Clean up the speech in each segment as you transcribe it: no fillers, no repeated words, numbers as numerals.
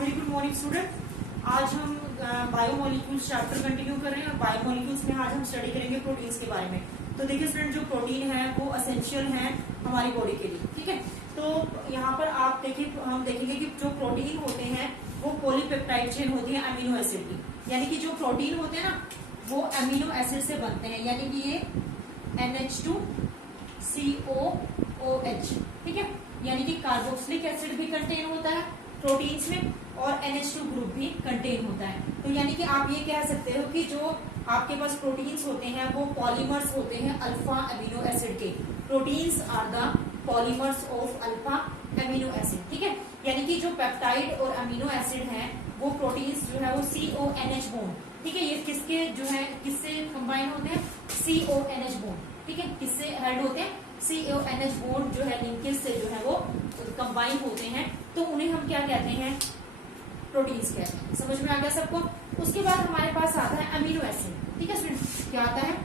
Very good morning student. आज हम biomolecules chapter continue कर रहे हैं और बायोमोलिक्यूल्स में आज हम स्टडी करेंगे प्रोटीन्स के बारे में। तो देखिए स्टूडेंट, जो प्रोटीन है वो एसेंशियल है हमारी बॉडी के लिए, ठीक है। तो यहाँ पर आप देखिए, हम देखेंगे कि जो प्रोटीन होते हैं वो पॉलीपेप्टाइड चेन होती है अमीनो एसिड की, यानी कि जो प्रोटीन होते हैं ना वो अमीनो एसिड से बनते हैं, यानी कि ये NH2COOH, ठीक है। यानी कि कार्बोक्सिलिक एसिड भी कंटेन होता है प्रोटीन्स में और NH2 ग्रुप भी कंटेन होता है। तो यानी कि आप ये कह सकते हो कि जो आपके पास प्रोटीन्स होते हैं वो पॉलीमर्स होते हैं अल्फा अमीनो एसिड के। Proteins are the polymers of alpha amino acid, ठीक है। यानी कि जो पेप्टाइड और अमीनो एसिड हैं वो प्रोटीन्स जो है वो CONH बॉन्ड, ठीक है। ये किसके जो है किससे कंबाइन होते हैं? CONH बॉन्ड, ठीक है। किससे हेड होते हैं? CONH बॉन्ड जो है लिंकेज से जो है वो कंबाइन होते हैं, तो उन्हें हम क्या कहते हैं? प्रोटीन्स कहते हैं। समझ में आ गया सबको? उसके बाद हमारे पास आता है अमीनो एसिड, ठीक है स्टूडेंट। क्या आता है?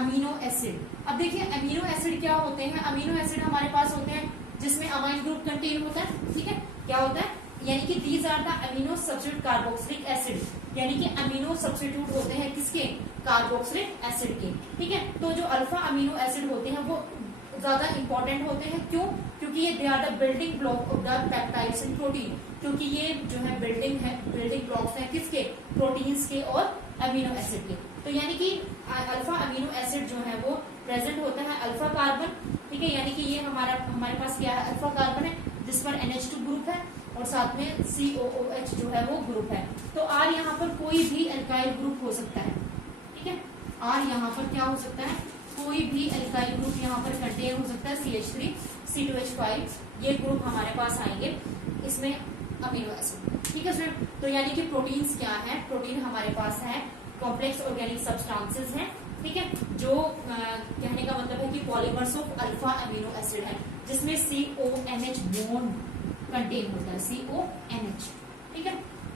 Amino acid. अब देखिए अमीनो एसिड क्या होते हैं? अमीनो एसिड हमारे पास होते हैं जिसमें अमाइन ग्रुप कंटेन होता है, ठीक है। क्या होता है? यानी कि these are the amino substitute carboxylic acid, यानी कि अमीनो सब्स्टिट्यूट होते हैं किसके? कार्बोक्सिलिक एसिड के, ठीक है। तो जो अल्फा अमीनो एसिड होते हैं वो ज्यादा इंपॉर्टेंट होते हैं, क्यों? क्योंकि ये they are the building block of the peptides in protein, क्योंकि ये जो है बिल्डिंग ब्लॉक्स हैं किसके? प्रोटीन्स के और अमीनो एसिड के। तो यानी कि अल्फा अमीनो एसिड जो है वो प्रेजेंट होता है अल्फा कार्बन, ठीक है। यानी कि ये हमारे पास क्या है? अल्फा कार्बन है जिस पर NH2 ग्रुप है और साथ में COOH जो है वो ग्रुप है। तो R यहाँ पर कोई भी एल्काइल ग्रुप हो सकता है, ठीक है। R यहाँ पर क्या हो सकता है? कोई भी एल्काइल ग्रुप यहाँ पर कंटेन हो सकता है, CH3 C2H5 ये ग्रुप हमारे पास आएंगे इसमें अमीनो एसिड, ठीक है स्टूडेंट। तो यानी कि प्रोटीन्स क्या है? प्रोटीन हमारे पास है कॉम्प्लेक्स ऑर्गेनिक सब्सटेंसेस हैं, ठीक है। जो कहने का मतलब है कि polymers of alpha amino acid है जिसमें CONH बॉन्ड कंटेन होता है, CONH, ठीक है।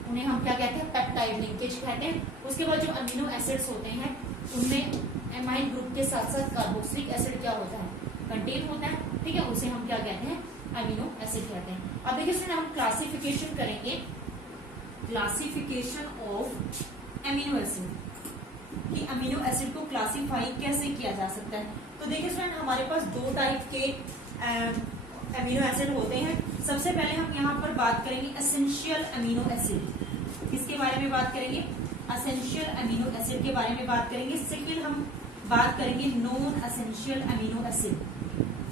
उन्हें हम क्या कहते हैं? पेप्टाइड लिंकेज कहते हैं। उसके बाद जो अमीनो एसिड्स होते हैं उनमें एमाइन ग्रुप के साथ साथ कार्बोक्सिलिक एसिड क्या होता है? कंटेन होता है, ठीक है। उसे हम क्या कहते हैं? अमीनो एसिड कहते हैं। अब देखिए इसमें हम क्लासिफिकेशन करेंगे, क्लासिफिकेशन ऑफ अमीनो एसिड कि अमीनो एसिड को क्लासिफाई कैसे किया जा सकता है। तो देखिए स्टूडेंट, हमारे पास दो टाइप के अमीनो एसिड होते हैं। सबसे पहले हम यहाँ पर बात करेंगे एसेंशियल अमीनो एसिड। किसके बारे में बात करेंगे? एसेंशियल अमीनो एसिड के बारे में बात करेंगे। सेकंड हम बात करेंगे non essential amino acid.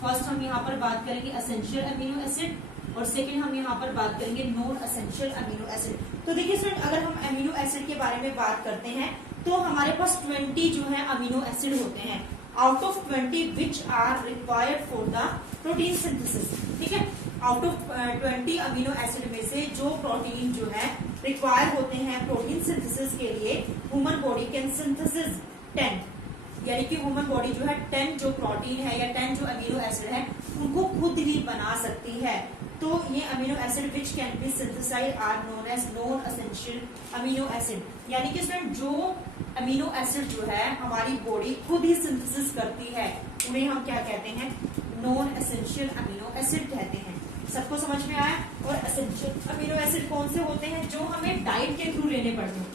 First हम यहाँ पर बात करेंगे एसेंशियल अमीनो एसिड और सेकंड हम यहाँ पर बात करेंगे नॉन एसेंशियल अमीनो एसिड। तो देखिए स्टूडेंट, अगर हम अमीनो एसिड के बारे में बात करते हैं तो हमारे पास 20 जो है अमीनो एसिड होते हैं, out of 20 which are required for the protein synthesis, ठीक है। आउट ऑफ 20 अमीनो एसिड में से जो प्रोटीन जो है रिक्वायर होते हैं प्रोटीन सिंथेसिस के लिए, ह्यूमन बॉडी कैन सिंथेसिस 10, यानी कि ह्यूमन बॉडी जो है 10 जो प्रोटीन है या 10 जो अमीनो एसिड है उनको खुद ही बना सकती है। तो ये amino acid which can be synthesised are known as non essential amino acid. यानी कि स्टूडेंट जो अमीनो एसिड जो है हमारी बॉडी खुद ही सिंथेसिस करती है उन्हें हम क्या कहते हैं? नॉन एसेंशियल अमीनो एसिड कहते हैं। सबको समझ में आया? और एसेंशियल अमीनो एसिड कौन से होते हैं? जो हमें डाइट के थ्रू लेने पड़ते हैं।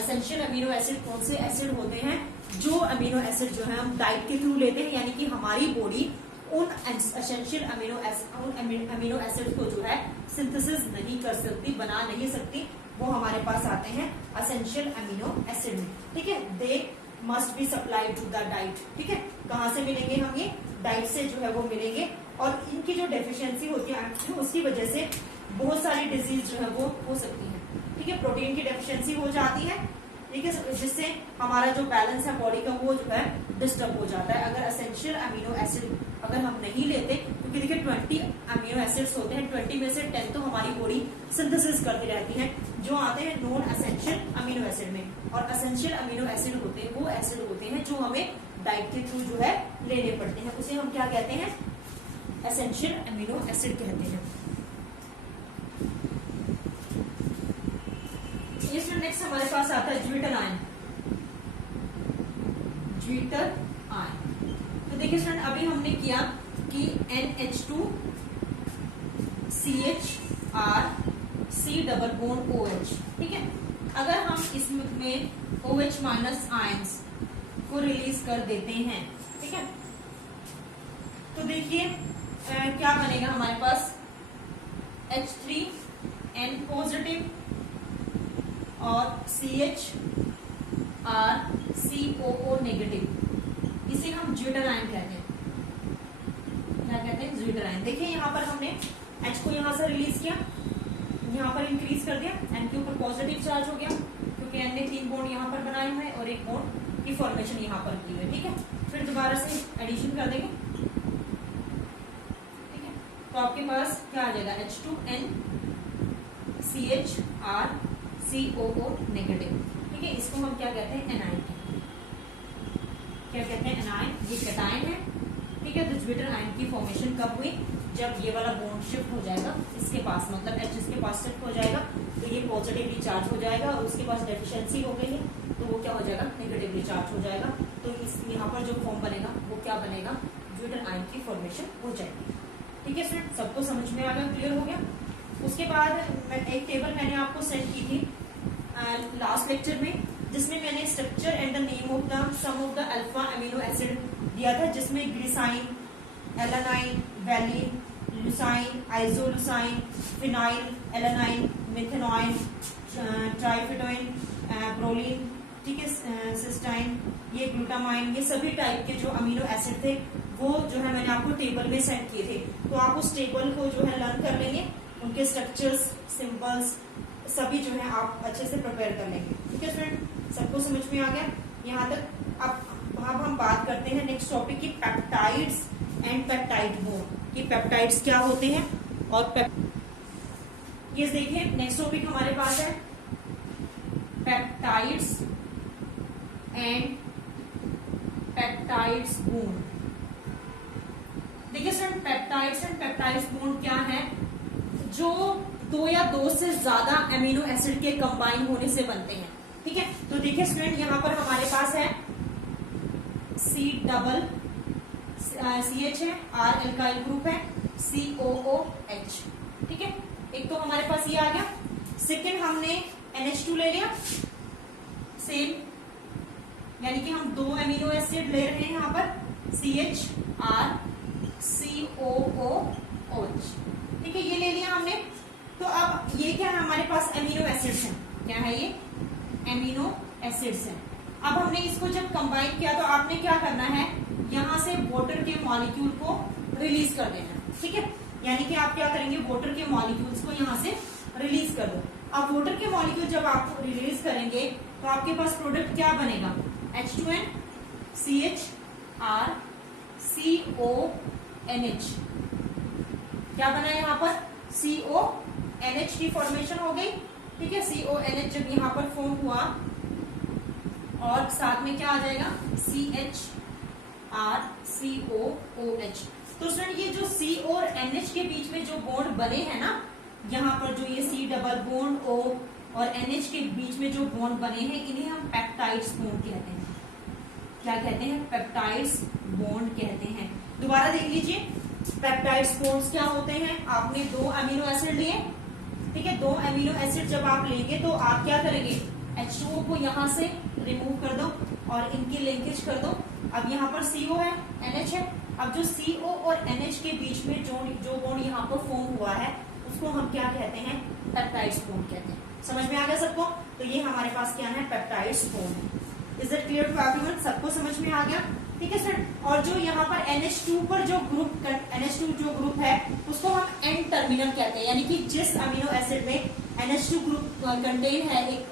एसेंशियल अमीनो एसिड कौन से एसिड होते हैं? जो अमीनो एसिड जो है हम डाइट के थ्रू लेते हैं, यानी कि हमारी बॉडी उन एसेंशियल अमीनो एसिड को जो है सिंथेसिस नहीं कर सकती, बना नहीं सकती, वो हमारे पास आते हैं एसेंशियल अमीनो एसिड में, ठीक है। They must be supplied to the diet, ठीक है। कहाँ से मिलेंगे हम? ये डाइट से जो है वो मिलेंगे। और इनकी जो डेफिशिएंसी होती है उसकी वजह से बहुत सारी डिजीज जो है वो हो सकती है, ठीक है। प्रोटीन की डेफिशिएंसी हो जाती है, ठीक है, जिससे हमारा जो बैलेंस है बॉडी का वो जो है डिस्टर्ब हो जाता है अगर एसेंशियल अमीनो एसिड अगर हम नहीं लेते। क्योंकि देखिए 20 अमीनो एसिड्स होते हैं, 20 में से 10 तो हमारी बॉडी सिंथेसिस करती रहती है जो आते हैं नॉन एसेंशियल अमीनो एसिड में। और एसेंशियल अमीनो एसिड होते हैं वो एसिड होते हैं जो हमें डाइट के थ्रू जो है लेने पड़ते हैं, उसे हम क्या कहते हैं? एसेंशियल अमीनो एसिड कहते हैं। नेक्स्ट हमारे पास आता है ज्विटर आयन। ज्विटर आयन, तो देखिए स्टूडेंट अभी हमने किया कि NH2CHR C double bond OH। ठीक है, अगर हम इसमें OH माइनस आयंस को रिलीज कर देते हैं, ठीक है, तो देखिए क्या बनेगा हमारे पास H3N पॉजिटिव और CHRCOO नेगेटिव, इसे हम ज्यूटराइन कहते हैं। क्या कहते हैं? ज्यूटराइन। देखिए यहाँ पर हमने H को यहाँ से रिलीज किया, यहाँ पर इंक्रीज कर दिया, N के ऊपर पॉजिटिव चार्ज हो गया क्योंकि N ने 3 बॉन्ड यहाँ पर बनाए हुए हैं और एक बॉन्ड की फॉर्मेशन यहाँ पर की है। ठीक है, फिर दोबारा से एडिशन कर देंगे। ठीक है, तो आपके पास क्या आ जाएगा? H2N CHRCOO negative. ठीक है, इसको हम क्या कहते हैं? एनाइन। क्या कहते हैं? एनाइन। ये कैटायन है। ठीक है, तो ज्यूटर आयन की फॉर्मेशन कब हुई? जब ये वाला बॉन्ड शिफ्ट हो जाएगा इसके पास, मतलब H इसके पास शिफ्ट हो जाएगा तो ये पॉजिटिवली चार्ज हो जाएगा और उसके पास डेफिशिएंसी हो गई है तो वो क्या हो जाएगा? नेगेटिवली चार्ज हो जाएगा। तो इस यहाँ पर जो फॉर्म बनेगा वो क्या बनेगा? ज्यूटर आयन की फॉर्मेशन हो जाएगी। ठीक है स्टूडेंट, सबको समझ में आ गया? क्लियर हो गया? उसके बाद एक टेबल मैंने आपको सेंड की थी लास्ट लेक्चर में, जिसमें मैंने structure and the name of the sum of the alpha amino acid दिया था, जिसमें glycine, alanine, valine, leucine, isoleucine, phenyl, alanine, methionine, tryptophan, proline, ठीक है, सिस्टाइन, ये ग्लूटामाइन, ये सभी टाइप के जो अमीनो एसिड थे वो जो है मैंने आपको टेबल में सेंड किए थे। तो आप उस टेबल को जो है लर्न कर लेंगे, उनके स्ट्रक्चर्स, सिंबल्स सभी जो है आप अच्छे से प्रिपेयर कर लेंगे। ठीक है स्टूडेंट, सबको समझ में आ गया यहाँ तक? अब हम बात करते हैं नेक्स्ट टॉपिक की, पेप्टाइड्स एंड पेप्टाइड बॉन्ड। कि पेप्टाइड्स क्या होते हैं और ये देखिए नेक्स्ट टॉपिक हमारे पास है पेप्टाइड्स एंड पेप्टाइड्स बॉन्ड। देखिए student, peptides and peptides bond क्या है? जो 2 या 2 से ज्यादा अमीनो एसिड के कंबाइन होने से बनते हैं। ठीक है, तो देखिए स्टूडेंट यहाँ पर हमारे पास है CH है, R एल्काइल ग्रुप है, COOH। ठीक है, एक तो हमारे पास ये आ गया। सेकेंड हमने NH2 ले लिया सेम, यानी कि हम 2 अमीनो एसिड ले रहे हैं यहाँ पर CHRCOOH। ठीक है, ये ले लिया हमने। तो अब ये क्या है? हमारे पास अमीनो एसिड्स हैं। क्या है ये? अमीनो एसिड्स हैं। अब हमने इसको जब कंबाइन किया तो आपने क्या करना है? यहाँ से वाटर के मॉलिक्यूल को रिलीज कर देना। ठीक है, यानी कि आप क्या करेंगे? वाटर के मॉलिक्यूल्स को यहाँ से रिलीज कर दो। अब वाटर के मॉलिक्यूल जब आप रिलीज करेंगे तो आपके पास प्रोडक्ट क्या बनेगा? H2N CHRCONH। क्या बना यहाँ पर? CONH की फॉर्मेशन हो गई। ठीक है, CONH जब यहाँ पर फॉर्म हुआ और साथ में क्या आ जाएगा? CHRCOOH। तो स्टूडेंट ये जो C और NH के बीच में जो बॉन्ड बने हैं ना, यहाँ पर जो ये C डबल बॉन्ड O और NH के बीच में जो बॉन्ड बने हैं, इन्हें हम पेप्टाइड्स बॉन्ड कहते हैं। क्या कहते हैं? पेप्टाइड्स बॉन्ड कहते हैं। दोबारा देख लीजिए, पेप्टाइड्स बॉन्ड्स क्या होते हैं? आपने 2 अमीनो एसिड लिए। ठीक है, 2 अमीनो एसिड जब आप लेंगे तो आप क्या करेंगे? H2O को यहाँ से रिमूव कर दो और इनकी लिंकेज कर दो। अब यहाँ पर CO है, NH है। अब जो CO और NH के बीच में जो बॉन्ड यहाँ पर फॉर्म हुआ है उसको हम क्या कहते हैं? पेप्टाइड्स बॉन्ड कहते हैं। समझ में आ गया सबको? तो ये हमारे पास क्या है? Peptides bond. Is it clear to everyone? सबको समझ में आ गया? ठीक है सर। और जो यहाँ पर NH2 पर जो ग्रुप है उसको हम N टर्मिनल कहते हैं, यानी कि जिस अमीनो एसिड में NH2 ग्रुप कंटेन है एक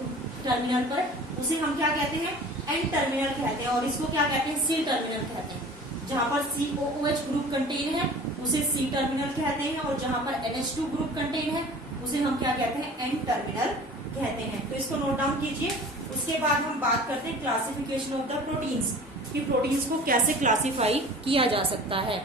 टर्मिनल पर, उसे हम क्या कहते हैं? N टर्मिनल कहते हैं। और इसको क्या कहते हैं? C टर्मिनल कहते हैं। जहां पर COOH ग्रुप कंटेन है उसे C टर्मिनल कहते हैं, और जहां पर NH2 ग्रुप कंटेन है उसे हम क्या कहते हैं? N टर्मिनल कहते हैं। तो इसको नोट डाउन कीजिए। उसके बाद हम बात करते हैं क्लासिफिकेशन ऑफ द प्रोटीन्स, कि प्रोटीन्स को कैसे क्लासिफाई किया जा सकता है।